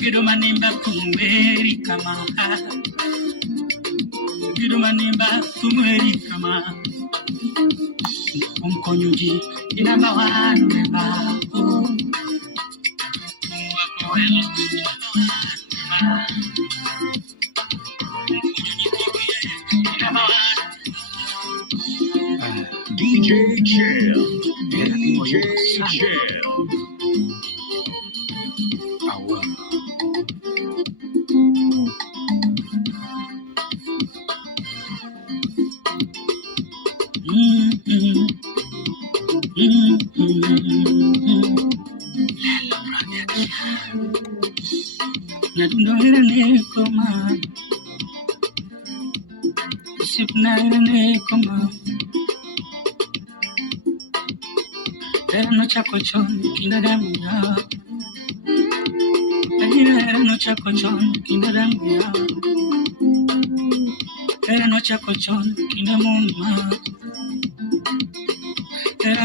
Gido manimba kumweri kama Gido manimba kumweri kama Umkonyuji inamba wanwe bako Wakoelo DJ Chill. DJ Chill. Nadundoirane koma Sipnairane koma Erano chako chon kinadamu ya Erano chako chon kinadamu ya Erano chako chon kinamuma